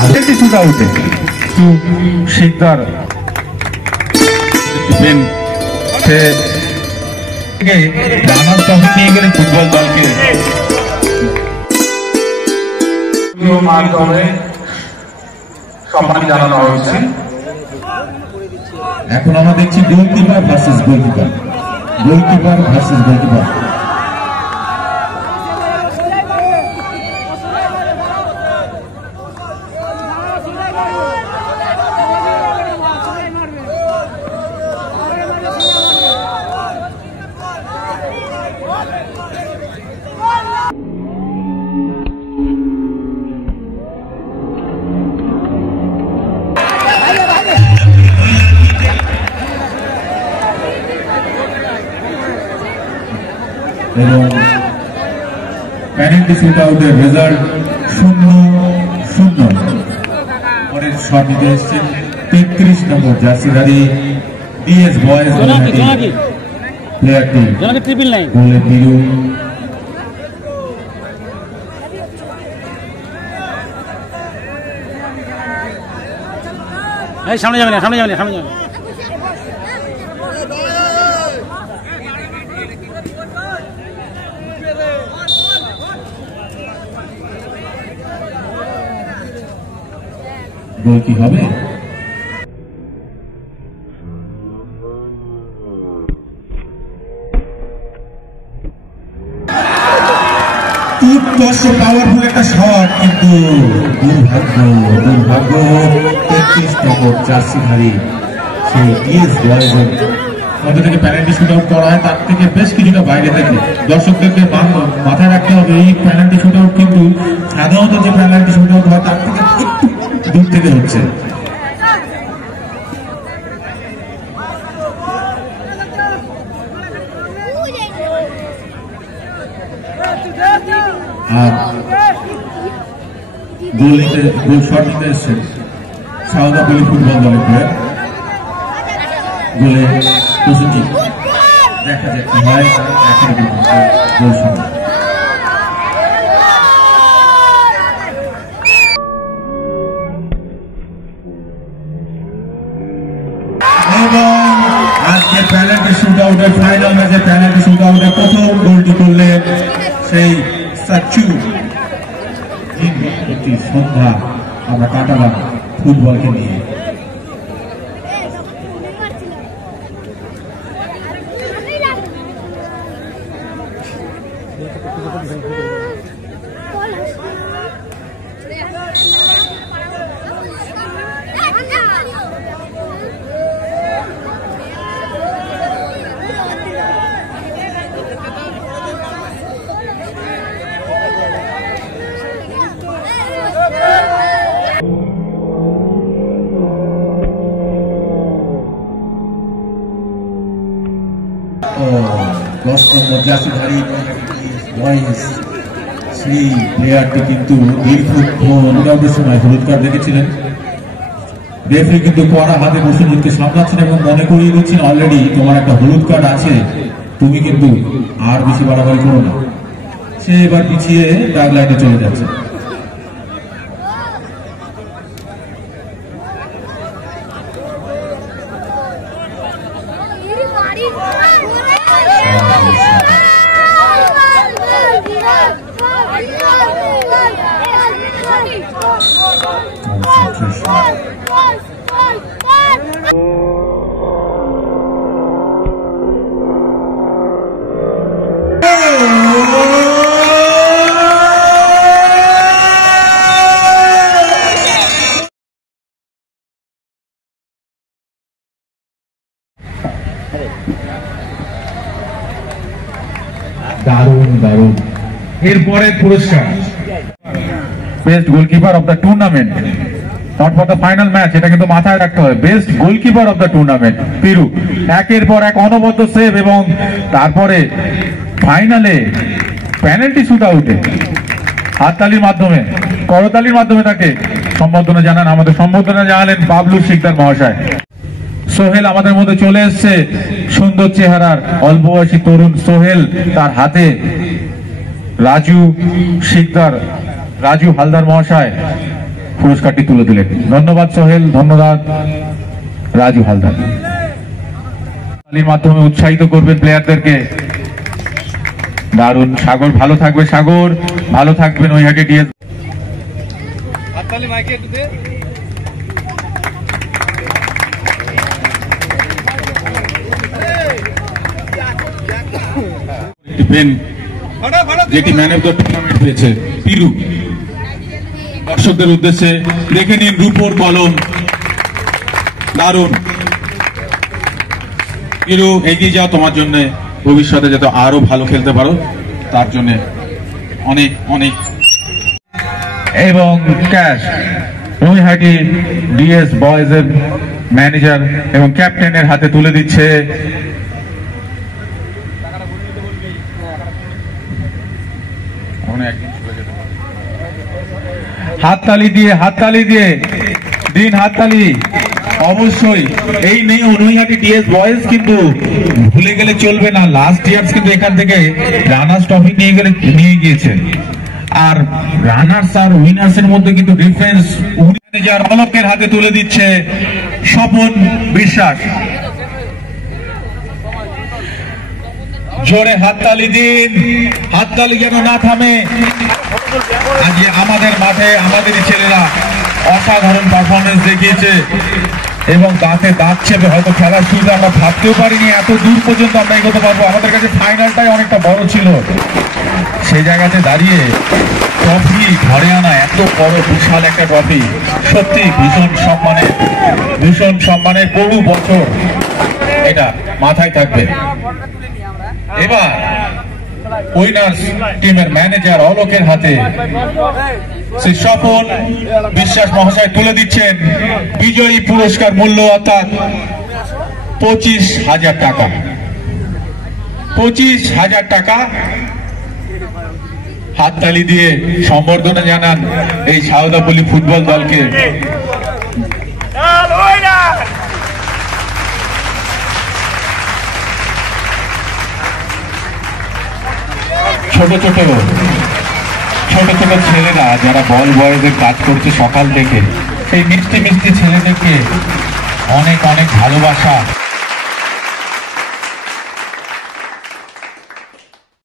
Shoot আউটে শিকদার রানার trophy নিয়ে গেলেন ফুটবল দলকে। মাধ্যমে সম্মান জানানো হয়েছে। এখন আমরা দেখছি goalkeeper versus goalkeeper, goalkeeper versus goalkeeper. এবং পেনাল্টি শুট আউটের রেজাল্ট 0-0। পরের শট নিতে এসেছেন 33 নম্বর জার্সিধারী ডিএস বয়েজ প্লেয়ারটি গোলে পিরু। সামনে যাবে না, সামনে যাবে না, সামনে যাবে। গোল কি হবে? পাওয়ারফুল একটা শট, কিন্তু দুর্ভাগ্য 33 নম্বর জার্সিধারী সেই ডিএস বয়েজের মধ্যে থেকে পেনাল্টি শুট আউট করা হয়, তার থেকে বেশ কিছুটা বাইরে থেকে। দর্শকদেরকে মাথায় রাখতে হবে এই পেনাল্টি শুট আউট কিন্তু সাধারণত যে পেনাল্টি শুট আউট হয় তার থেকে একটু দূর থেকে হচ্ছে। আর গোল শট নিতে এসছেন সাউদাপল্লী ফুটবল দলের প্লেয়ার। গোলে প্রস্তুতি, দেখা যাক কি হয়। গোল শট এবং আজকে পেনাল্টি শুট আউটের ফাইনাল ম্যাচে পেনাল্টি শুট আউটে প্রথম গোলটি করলেন সেই সাচু। একটি সন্ধ্যা আমরা কাটালাম ফুটবলকে নিয়ে। সেই প্লেয়ারটি কিন্তু দীর্ঘ সময় হলুদ কার্ড দেখেছিলেন। রেফারি কিন্তু কড়া হাতে বসে নিজকে সামলাচ্ছেন এবং মনে করিয়ে দিচ্ছেন অলরেডি তোমার একটা হলুদ কার্ড আছে, তুমি কিন্তু আর বেশি বাড়াবাড়ি করো না। সে এবার পিছিয়ে ডাক লাইনে চলে যাচ্ছে। দারুণ দারুণ। এরপরে পুরস্কার best goalkeeper of the tournament, not for the final match, এটা কিন্তু মাথায় রাখতে হবে। Best goalkeeper of the tournament Piru, একের পর এক অনবদ্য সেভ এবং তারপরে ফাইনালে পেনাল্টি শুট আউটে হাততালির মাধ্যমে, করতালির মাধ্যমে তাকে সম্বর্ধনা জানান। আমাদের সম্বর্ধনা জানালেন বাবলু শিকদার মহাশয়। সোহেল আমাদের মধ্যে চলে এসছে, সুন্দর চেহারার অল্প বয়সী তরুণ সোহেল, তার হাতে রাজু হালদার মহাশয় পুরস্কারটি তুলে দিলেন। ধন্যবাদ সোহেল, ধন্যবাদ রাজু হালদার। তালির মাধ্যমে উৎসাহিত করবেন প্লেয়ারদেরকে। দারুণ। সাগর ভালো থাকবে, সাগর ভালো থাকবেন। নৈহাটি ডিএস যেটি ম্যান অফ দ্য টুর্নামেন্ট পেয়েছে পিরু। দর্শকদের উদ্দেশ্যে দেখে নিন রূপোর কলম, দারুণ। পিরু এগিয়ে যাও, তোমার জন্য ভবিষ্যতে যাতে আরো ভালো খেলতে পারো তার জন্য অনেক অনেক। এবং ক্যাশ নৈহাটি ডিএস বয়েজ এর ম্যানেজার এবং ক্যাপ্টেনের হাতে তুলে দিচ্ছে। হাততালি দিয়ে দিন হাততালি। অবশ্যই এই নেই নৈহাটি ডিএস বয়েজ, কিন্তু ভুলে গেলে চলবে না। লাস্ট ইয়ার্স কিন্তু এখান থেকে রানার্স ট্রফি নিয়ে গিয়েছে। আর রানার্স আর উইনার্স এর মধ্যে কিন্তু ডিফারেন্স। ম্যানেজার অলকের হাতে তুলে দিচ্ছে স্বপন বিশ্বাস। জোরে হাততালি দিন, হাততালি যেন না থামে। আজকে আমাদের মাঠে আমাদেরই ছেলেরা অসাধারণ পারফরমেন্স দেখিয়েছে এবং দাঁতে দাঁত চেপে হয়তো খেলার শুরুতে আমরা ভাবতেও পারিনি এত দূর পর্যন্ত আমরা এগোতে পারবো। আমাদের কাছে ফাইনালটাই অনেকটা বড় ছিল। সেই জায়গাতে দাঁড়িয়ে ট্রফি ঘরে আনা, এত বড় বিশাল একটা ট্রফি, সত্যি ভীষণ সম্মানের বহু বছর এটা মাথায় থাকবে। এবার উইনার্স টিমের ম্যানেজার অলোকের হাতে শ্রী স্বপন বিশ্বাস মহাশয় তুলে দিচ্ছেন বিজয়ী পুরস্কার মূল্য অর্থাৎ 25,000 টাকা। 25,000 টাকা। হাততালি দিয়ে সম্বর্ধনা জানান এই সাউদাপল্লী ফুটবল দলকে। ছোট ছোট ছেলেরা যারা বল বয়েজের কাজ করছে সকাল থেকে, সেই মিষ্টি ছেলেদেরকে অনেক ভালোবাসা।